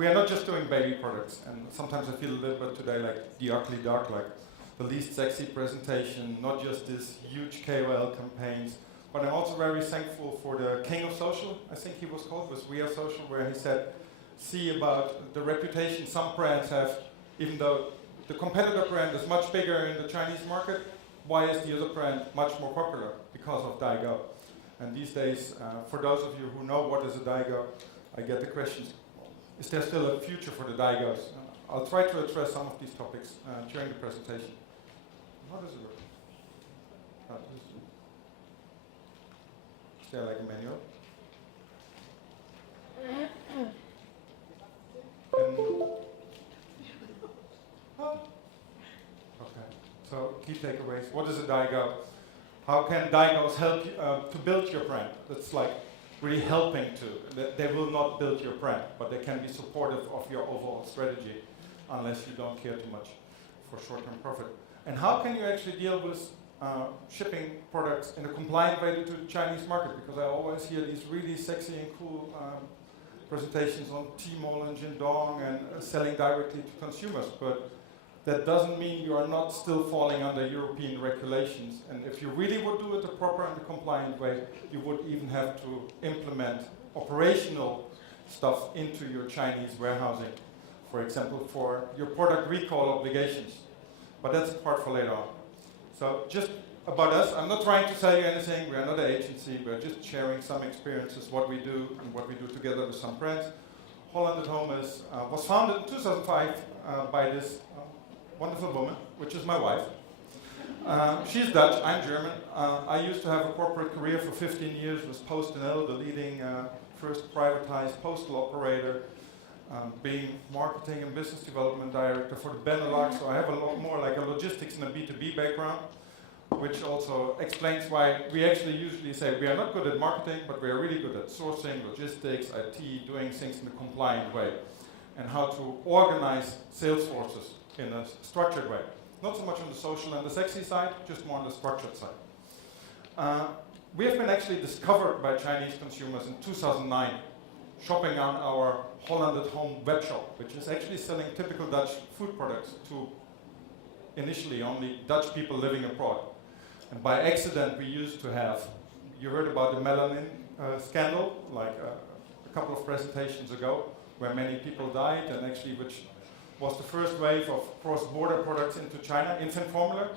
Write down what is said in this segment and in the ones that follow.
we are not just doing baby products, and sometimes I feel a little bit today like the ugly duck, like the least sexy presentation, not just these huge KOL campaigns, but I'm also very thankful for the king of social, I think he was called, was We Are Social, where he said, see about the reputation some brands have, even though the competitor brand is much bigger in the Chinese market, why is the other brand much more popular? Because of Daigou. And these days, for those of you who know what is a Daigou, I get the questions, is there still a future for the Daigous? I'll try to address some of these topics during the presentation. How does it work? Is there like a manual? Okay, so key takeaways. What is a Daigou? How can Daigous help you to build your brand? That's like really helping to. They will not build your brand, but they can be supportive of your overall strategy unless you don't care too much for short-term profit. And how can you actually deal with shipping products in a compliant way to the Chinese market? Because I always hear these really sexy and cool presentations on Tmall and Jingdong and selling directly to consumers, but that doesn't mean you are not still falling under European regulations. And if you really would do it the proper and the compliant way, you would even have to implement operational stuff into your Chinese warehousing, for example, for your product recall obligations. But that's a part for later on. So just about us, I'm not trying to sell you anything, we're not an agency, we're just sharing some experiences, what we do, and what we do together with some friends. Holland at Home was founded in 2005 by this wonderful woman, which is my wife. She's Dutch, I'm German. I used to have a corporate career for 15 years with PostNL, the leading first privatized postal operator, being marketing and business development director for the Benelux, so I have a lot more like a logistics and a B2B background, which also explains why we actually usually say we are not good at marketing, but we are really good at sourcing, logistics, IT, doing things in a compliant way, and how to organize sales forces in a structured way. Not so much on the social and the sexy side, just more on the structured side. We have been actually discovered by Chinese consumers in 2009, shopping on our Holland at Home web shop, which is actually selling typical Dutch food products to initially only Dutch people living abroad. And by accident, we used to have, you heard about the melanin scandal, like a couple of presentations ago, where many people died, and actually which was the first wave of cross-border products into China, infant formula.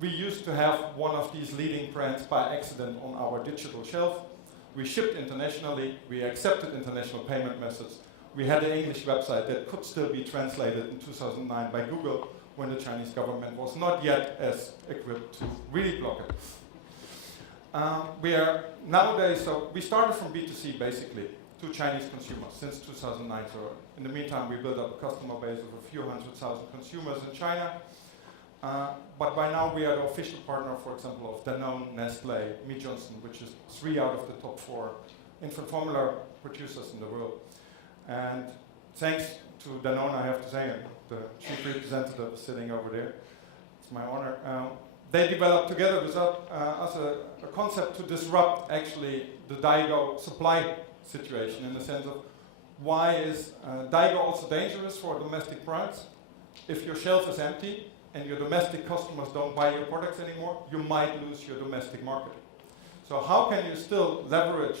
We used to have one of these leading brands by accident on our digital shelf. We shipped internationally, we accepted international payment methods. We had an English website that could still be translated in 2009 by Google when the Chinese government was not yet as equipped to really block it. We are nowadays, so we started from B2C basically to Chinese consumers since 2009. So in the meantime, we built up a customer base of a few 100,000 consumers in China. But by now we are the official partner, for example, of Danone, Nestle, Mead Johnson, which is 3 out of the top 4 infant formula producers in the world. And thanks to Danone, I have to say, and the chief representative is sitting over there, it's my honor. They developed together with us a concept to disrupt actually the Daigou supply situation, in the sense of why is Daigou also dangerous for domestic brands? If your shelf is empty and your domestic customers don't buy your products anymore, you might lose your domestic market. So how can you still leverage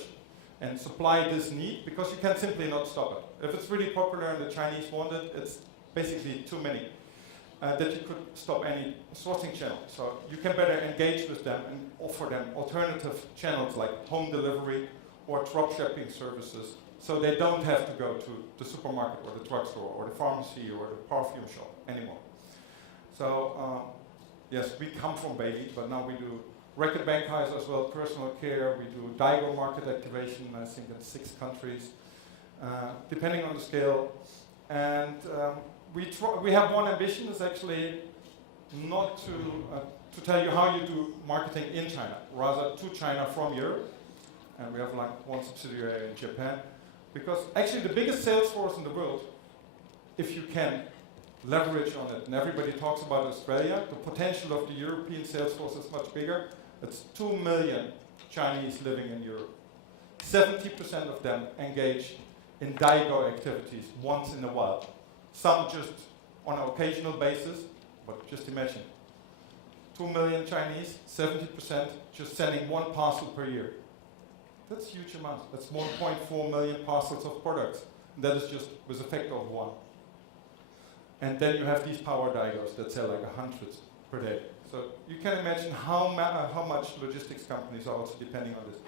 and supply this need? Because you can simply not stop it. If it's really popular and the Chinese want it, it's basically too many that you could stop any sourcing channel. So you can better engage with them and offer them alternative channels like home delivery or drop shipping services, so they don't have to go to the supermarket or the drugstore or the pharmacy or the perfume shop anymore. So yes, we come from baby, but now we do record bank highs as well, personal care, we do Daigou market activation, I think in 6 countries, depending on the scale. And we have one ambition, is actually not to tell you how you do marketing in China, rather to China from Europe. And we have like one subsidiary in Japan. Because actually the biggest sales force in the world, if you can leverage on it, and everybody talks about Australia, the potential of the European sales force is much bigger. It's 2 million Chinese living in Europe. 70% of them engage in Daigo activities once in a while. Some just on an occasional basis, but just imagine. 2 million Chinese, 70% just sending one parcel per year. That's a huge amount. That's 1.4 million parcels of products. And that is just with a factor of 1. And then you have these power Daigos that sell like 100 per day. So you can imagine how much logistics companies are also depending on this.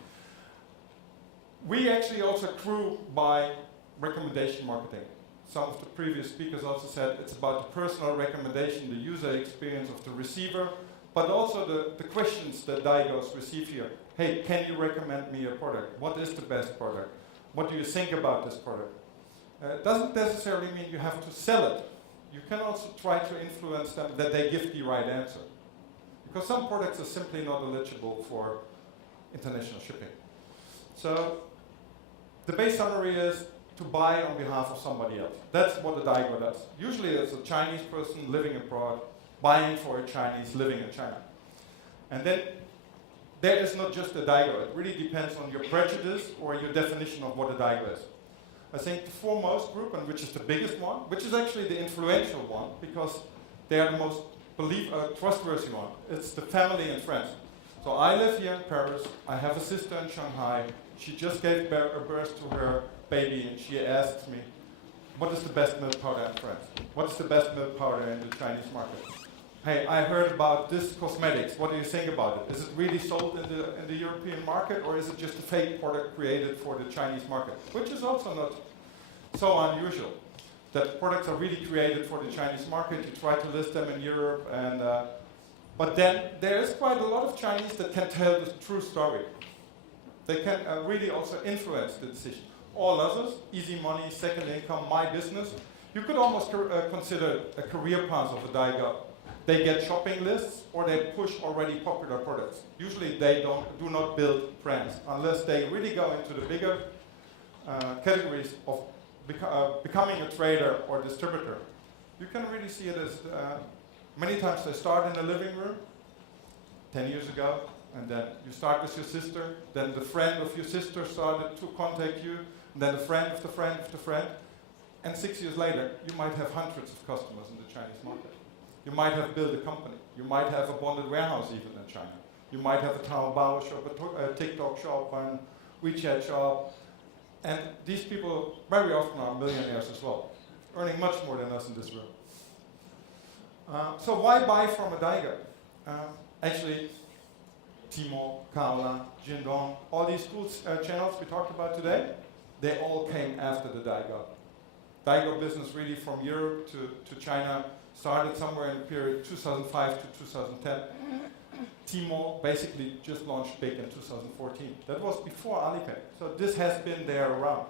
We actually also grew by recommendation marketing. Some of the previous speakers also said it's about the personal recommendation, the user experience of the receiver, but also the questions that Daigos receive here. Hey, can you recommend me a product? What is the best product? What do you think about this product? It doesn't necessarily mean you have to sell it. You can also try to influence them that they give the right answer. Because some products are simply not eligible for international shipping. So the base summary is to buy on behalf of somebody else. That's what a Daigo does. Usually it's a Chinese person living abroad, buying for a Chinese living in China. And then there is not just a Daigo. It really depends on your prejudice or your definition of what a Daigo is. I think the foremost group, and which is the biggest one, which is actually the influential one, because they are the most trustworthy one. It's the family and friends. So I live here in Paris. I have a sister in Shanghai. She just gave birth to her baby, and she asked me, what is the best milk powder in France? What is the best milk powder in the Chinese market? Hey, I heard about this cosmetics. What do you think about it? Is it really sold in the European market, or is it just a fake product created for the Chinese market? Which is also not so unusual, that products are really created for the Chinese market. You try to list them in Europe, and but then there is quite a lot of Chinese that can tell the true story. They can really also influence the decision. All others, easy money, second income, my business, you could almost consider a career path of a Daigo. They get shopping lists, or they push already popular products. Usually they do not build brands unless they really go into the bigger categories of becoming a trader or distributor. You can really see it as many times they start in the living room 10 years ago, and then you start with your sister, then the friend of your sister started to contact you, and then the friend of the friend of the friend, and 6 years later you might have hundreds of customers in the Chinese market. You might have built a company. You might have a bonded warehouse even in China. You might have a Taobao shop, a TikTok shop, a WeChat shop. And these people very often are millionaires as well, earning much more than us in this room. So why buy from a Daigo? Actually, Tmall, HOLLAND, Jingdong, all these school channels we talked about today, they all came after the Daigo. Daigo business really from Europe to China started somewhere in the period 2005 to 2010. Tmall basically just launched big in 2014. That was before Alipay. So this has been there around.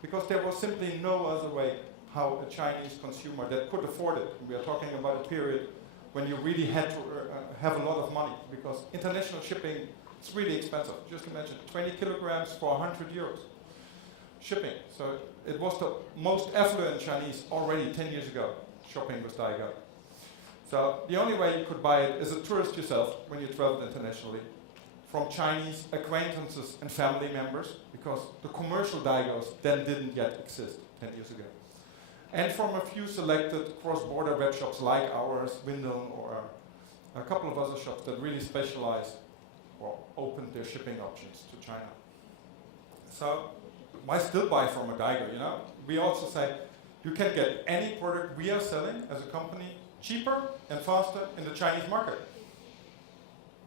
Because there was simply no other way how a Chinese consumer that could afford it. We are talking about a period when you really had to have a lot of money, because international shipping is really expensive. Just imagine 20 kilograms for 100 euros. Shipping. So it was the most affluent Chinese already 10 years ago shopping with Daigo. So the only way you could buy it as a tourist yourself when you traveled internationally, from Chinese acquaintances and family members, because the commercial Daigos then didn't yet exist 10 years ago. And from a few selected cross-border web shops like ours, Windom, or a couple of other shops that really specialized or opened their shipping options to China. So why still buy from a Daigo, you know? We also say you can get any product we are selling as a company cheaper and faster in the Chinese market.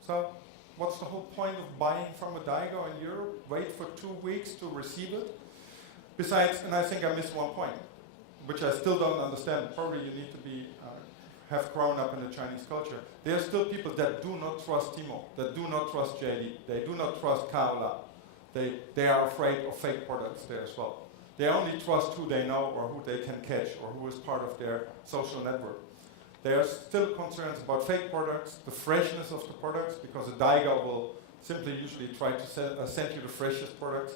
So what's the whole point of buying from a Daigo in Europe? Wait for 2 weeks to receive it? Besides, and I think I missed one point, which I still don't understand. Probably you need to be have grown up in the Chinese culture. There are still people that do not trust Tmall, that do not trust JD, they do not trust HOLLAND. They are afraid of fake products there as well. They only trust who they know or who they can catch or who is part of their social network. There are still concerns about fake products, the freshness of the products, because a Daigo will simply usually try to send you the freshest products.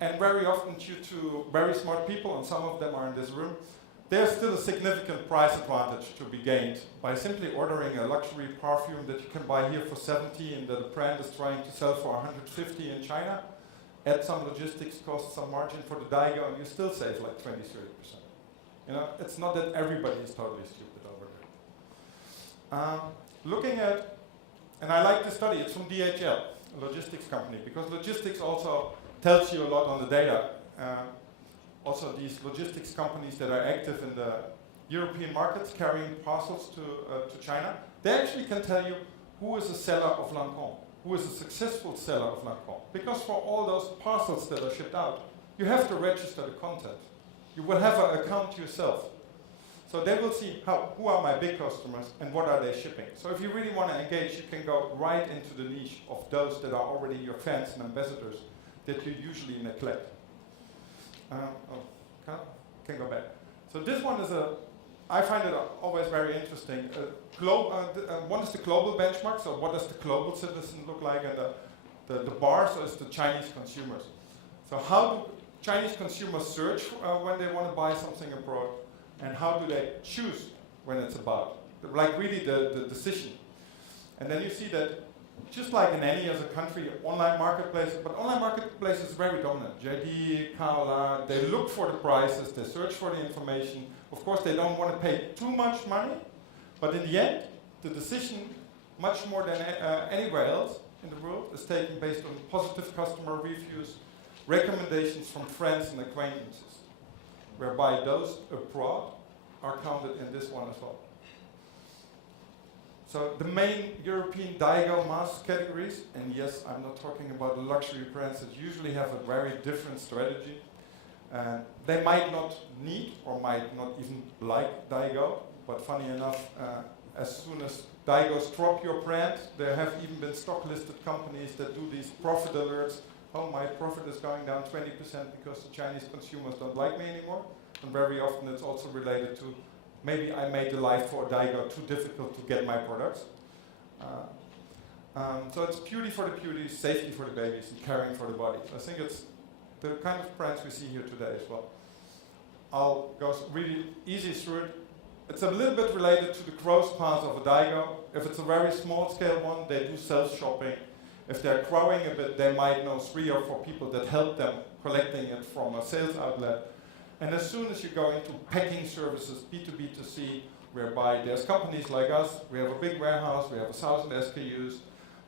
And very often, due to very smart people, and some of them are in this room, there's still a significant price advantage to be gained by simply ordering a luxury perfume that you can buy here for 70 and that a brand is trying to sell for 150 in China. add some logistics costs, some margin for the Daigo, and you still save like 20, 30%. You know, it's not that everybody is totally stupid over there. Looking at, and I like this study, it's from DHL, a logistics company, because logistics also tells you a lot on the data. Also, these logistics companies that are active in the European markets carrying parcels to China, they actually can tell you who is a seller of Lancôme, who is a successful seller of Lancôme. Because for all those parcels that are shipped out, you have to register the content. You will have an account yourself. So they will see who are my big customers and what are they shipping. So if you really want to engage, you can go right into the niche of those that are already your fans and ambassadors that you usually neglect. Can go back. So this one is I find it always very interesting. One is the global benchmark, so what does the global citizen look like, and the bar, so is the Chinese consumers. So how do Chinese consumers search when they want to buy something abroad, and how do they choose when it's about? Like really the decision. And then you see that just like in any other country, online marketplaces, but online marketplaces is very dominant. JD, Carla, they look for the prices, they search for the information. Of course, they don't want to pay too much money, but in the end, the decision, much more than anywhere else in the world, is taken based on positive customer reviews, recommendations from friends and acquaintances, whereby those abroad are counted in this one as well. So the main European Daigo mass categories, and yes, I'm not talking about the luxury brands that usually have a very different strategy. They might not need or might not even like Daigo, but funny enough, as soon as Daigos drop your brand, there have even been stock listed companies that do these profit alerts. Oh, my profit is going down 20% because the Chinese consumers don't like me anymore. And very often it's also related to maybe I made the life for a Daigo too difficult to get my products. So it's beauty for the beauties, safety for the babies, and caring for the body. I think it's the kind of brands we see here today as well. I'll go really easy through it. It's a little bit related to the growth path of a Daigo. If it's a very small scale one, they do self-shopping. If they're growing a bit, they might know 3 or 4 people that help them collecting it from a sales outlet. And as soon as you go into packing services, B2B2C, whereby there's companies like us, we have a big warehouse, we have 1,000 SKUs,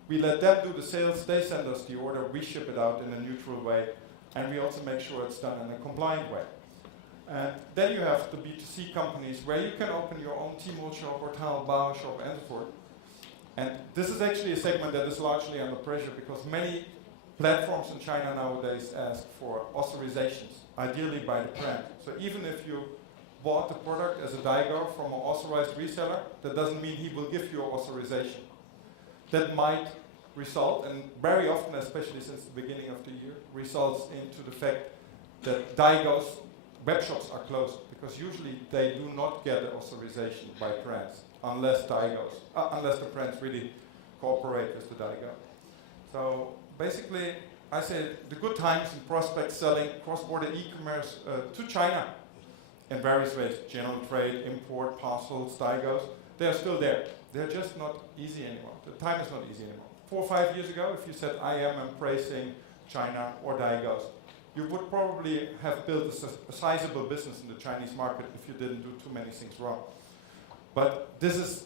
we let them do the sales, they send us the order, we ship it out in a neutral way, and we also make sure it's done in a compliant way. And then you have the B2C companies where you can open your own Tmall shop or Taobao shop and so forth. And this is actually a segment that is largely under pressure because many platforms in China nowadays ask for authorizations, ideally by the brand. So even if you bought the product as a Daigo from an authorized reseller, that doesn't mean he will give you authorization. That might result, and very often, especially since the beginning of the year, results into the fact that Daigos, web shops are closed because usually they do not get the authorization by brands unless unless the brands really cooperate with the Daigo. So basically, I say the good times in prospect selling cross-border e-commerce to China in various ways, general trade, import, parcels, Daigos, they're still there. They're just not easy anymore. The time is not easy anymore. 4 or 5 years ago, if you said, I am embracing China or Daigos, you would probably have built a sizable business in the Chinese market if you didn't do too many things wrong. But this is,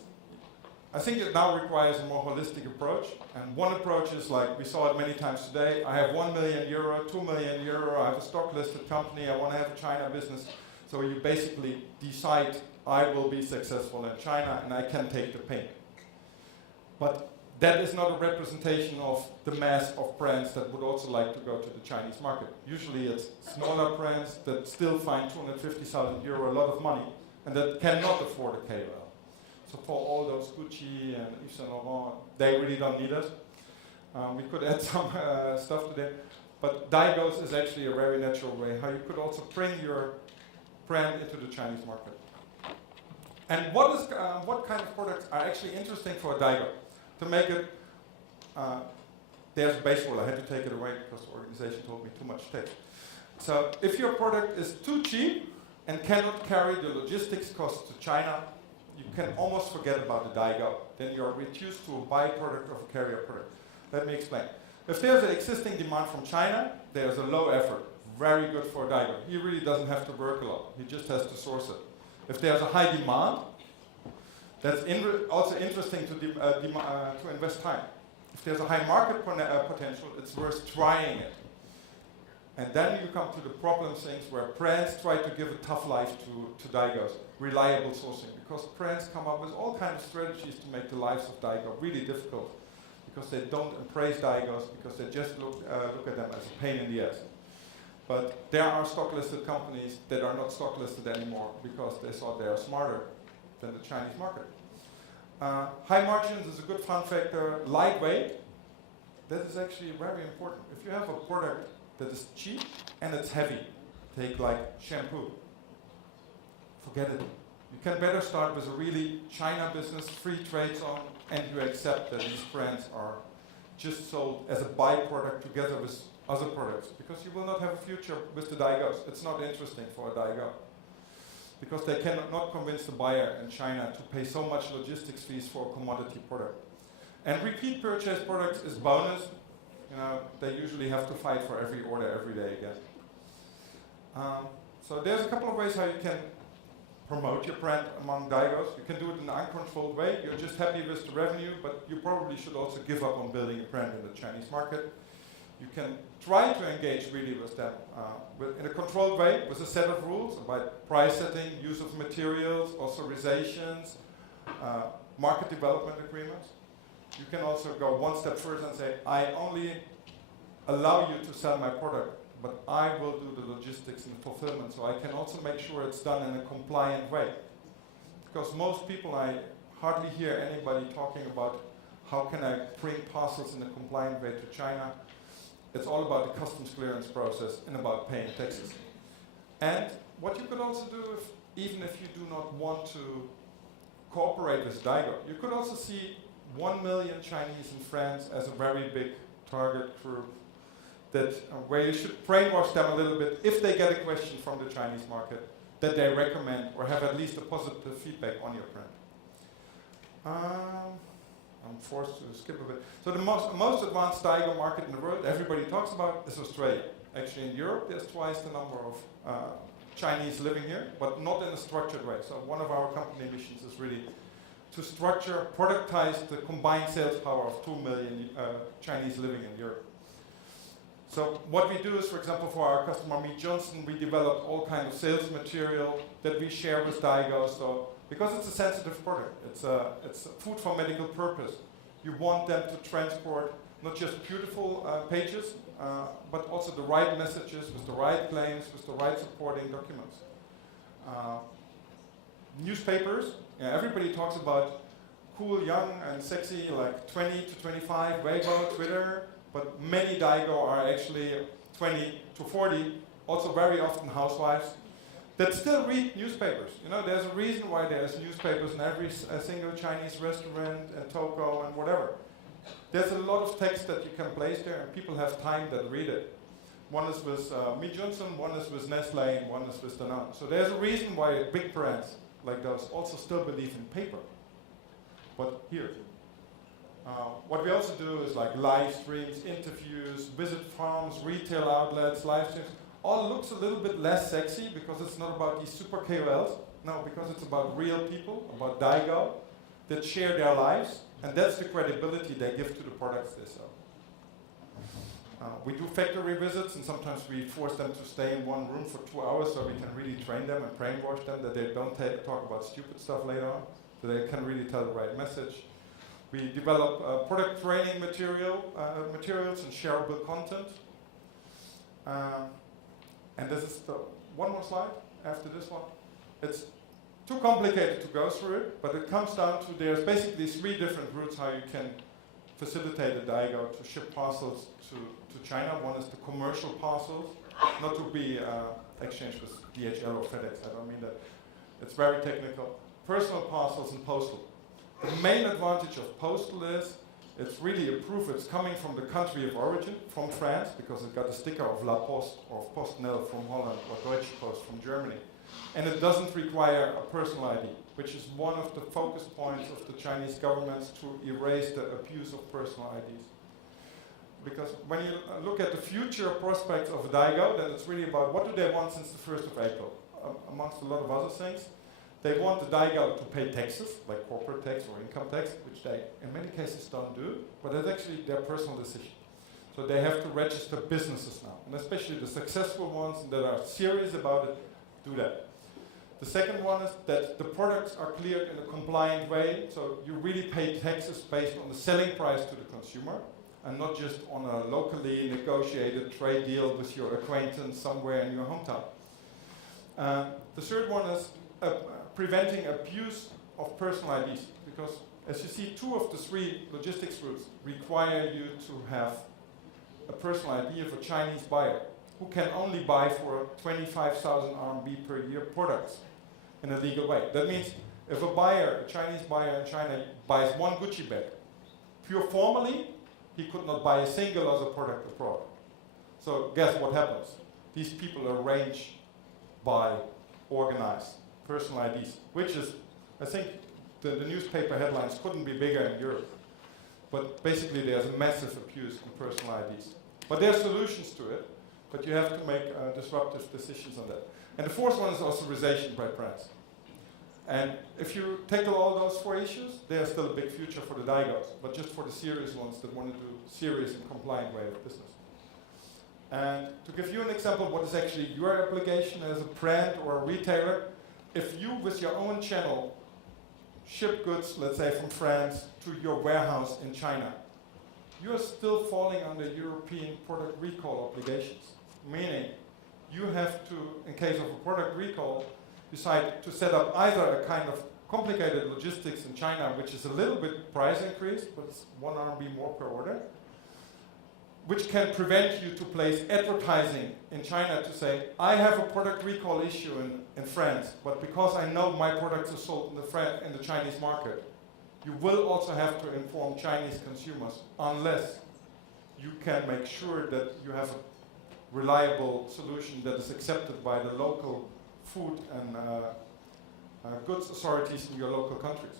I think it now requires a more holistic approach. And one approach is like, we saw it many times today, I have 1 million euro, 2 million euro, I have a stock listed company, I want to have a China business. So you basically decide, I will be successful in China and I can take the pain. But that is not a representation of the mass of brands that would also like to go to the Chinese market. Usually it's smaller brands that still find 250,000 euro a lot of money and that cannot afford a KOL. So for all those Gucci and Yves Saint Laurent, they really don't need us. We could add some stuff to them. But Daigos is actually a very natural way how you could also bring your brand into the Chinese market. And what kind of products are actually interesting for a Daigo? To make it, there's a base rule, I had to take it away because the organization told me too much text. So if your product is too cheap and cannot carry the logistics costs to China, you can almost forget about the Daigo. Then you're reduced to a byproduct of a carrier product. Let me explain. If there's an existing demand from China, there's a low effort. Very good for Daigo. He really doesn't have to work a lot. He just has to source it. If there's a high demand, that's also interesting to invest time. If there's a high market potential, it's worth trying it. And then you come to the problem things where brands try to give a tough life to Daigos, reliable sourcing, because brands come up with all kinds of strategies to make the lives of Daigo really difficult, because they don't embrace Daigos, because they just look at them as a pain in the ass. But there are stock-listed companies that are not stock-listed anymore because they thought they are smarter than the Chinese market. High margins is a good fun factor. Lightweight, that is actually very important. If you have a product that is cheap and it's heavy, take like shampoo, forget it. You can better start with a really China business, free trade zone, and you accept that these brands are just sold as a byproduct together with other products, because you will not have a future with the Daigos. It's not interesting for a Daigo, because they cannot convince the buyer in China to pay so much logistics fees for a commodity product. And repeat purchase products is bonus. You know, they usually have to fight for every order every day again. So there's a couple of ways how you can promote your brand among Daigos. You can do it in an uncontrolled way. You're just happy with the revenue, but you probably should also give up on building a brand in the Chinese market. You can try to engage really with them in a controlled way with a set of rules about price setting, use of materials, authorizations, market development agreements. You can also go one step further and say, I only allow you to sell my product, but I will do the logistics and fulfillment, so I can also make sure it's done in a compliant way. Because most people, I hardly hear anybody talking about how can I bring parcels in a compliant way to China. It's all about the customs clearance process and about paying taxes. And what you could also do, even if you do not want to cooperate with Daigo, you could also see 1 million Chinese in France as a very big target group that where you should brainwash them a little bit if they get a question from the Chinese market that they recommend or have at least a positive feedback on your brand. I'm forced to skip a bit. So the most advanced Daigo market in the world everybody talks about is Australia. Actually in Europe there's twice the number of Chinese living here, but not in a structured way. So one of our company missions is really to structure, productize the combined sales power of 2 million Chinese living in Europe. So what we do is, for example, for our customer Mead Johnson, we developed all kinds of sales material that we share with Daigo. So because it's a sensitive product, it's food for medical purpose. You want them to transport not just beautiful pages, but also the right messages with the right claims, with the right supporting documents. Newspapers, everybody talks about cool, young, and sexy, like 20 to 25, Weibo, Twitter, but many Daigo are actually 20 to 40, also very often housewives, that still read newspapers. You know, there's a reason why there's newspapers in every single Chinese restaurant and toko and whatever. There's a lot of text that you can place there, and people have time that read it. One is with Mead Johnson, one is with Nestle, and one is with Danone. So there's a reason why big brands like those also still believe in paper. But here, what we also do is like live streams, interviews, visit farms, retail outlets, live streams. All looks a little bit less sexy because it's not about these super KOLs. No, because it's about real people, about Daigo, that share their lives, and that's the credibility they give to the products they sell. We do factory visits, and sometimes we force them to stay in one room for 2 hours so we can really train them and brainwash them that they don't talk about stupid stuff later on, so they can really tell the right message. We develop product training materials and shareable content. And this is the one more slide after this one. It's too complicated to go through it, but it comes down to there's basically 3 different routes how you can facilitate a Daigo to ship parcels to China. One is the commercial parcels, not to be exchanged with DHL or FedEx. I don't mean that. It's very technical. Personal parcels and postal. The main advantage of postal is it's really a proof it's coming from the country of origin, from France, because it got a sticker of La Poste or PostNL from Holland or Deutsche Post from Germany. And it doesn't require a personal ID, which is one of the focus points of the Chinese governments to erase the abuse of personal IDs. because when you look at the future prospects of a Daigo, then it's really about what do they want since the 1st of April. Amongst a lot of other things, they want the Daigo to pay taxes, like corporate tax or income tax, which they in many cases don't do, but it's actually their personal decision. So they have to register businesses now, and especially the successful ones that are serious about it do that. The second one is that the products are cleared in a compliant way, so you really pay taxes based on the selling price to the consumer, and not just on a locally negotiated trade deal with your acquaintance somewhere in your hometown. The third one is preventing abuse of personal IDs, because as you see, 2 of the 3 logistics routes require you to have a personal ID of a Chinese buyer who can only buy for 25,000 RMB per year products in a legal way. That means if a Chinese buyer in China buys 1 Gucci bag, pure formally, he could not buy a single other product abroad. So guess what happens? These people arrange, buy, organize personal IDs, which is, I think the newspaper headlines couldn't be bigger in Europe. But basically there's a massive abuse in personal IDs. But there are solutions to it, but you have to make disruptive decisions on that. And the fourth one is authorization by brands. And if you tackle all those 4 issues, there's still a big future for the Daigos, but just for the serious ones that want to do serious and compliant way of business. And to give you an example of what is actually your obligation as a brand or a retailer, if you, with your own channel, ship goods, let's say from France, to your warehouse in China, you are still falling under European product recall obligations. Meaning, you have to, in case of a product recall, decide to set up either a kind of complicated logistics in China, which is a little bit price increase, but it's 1 RMB more per order, which can prevent you to place advertising in China to say, I have a product recall issue in France, but because I know my products are sold in the Chinese market, you will also have to inform Chinese consumers unless you can make sure that you have a reliable solution that is accepted by the local food and goods authorities in your local countries.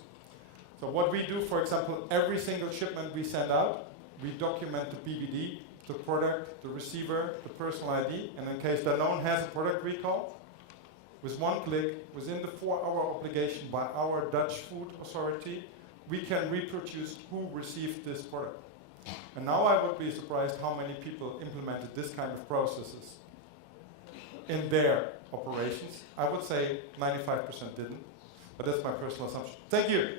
So what we do, for example, every single shipment we send out, we document the PBD, the product, the receiver, the personal ID, and in case that no one has a product recall, with 1 click, within the 4-hour obligation by our Dutch food authority, we can reproduce who received this product. And now I would be surprised how many people implemented this kind of processes in their operations. I would say 95% didn't, but that's my personal assumption. Thank you.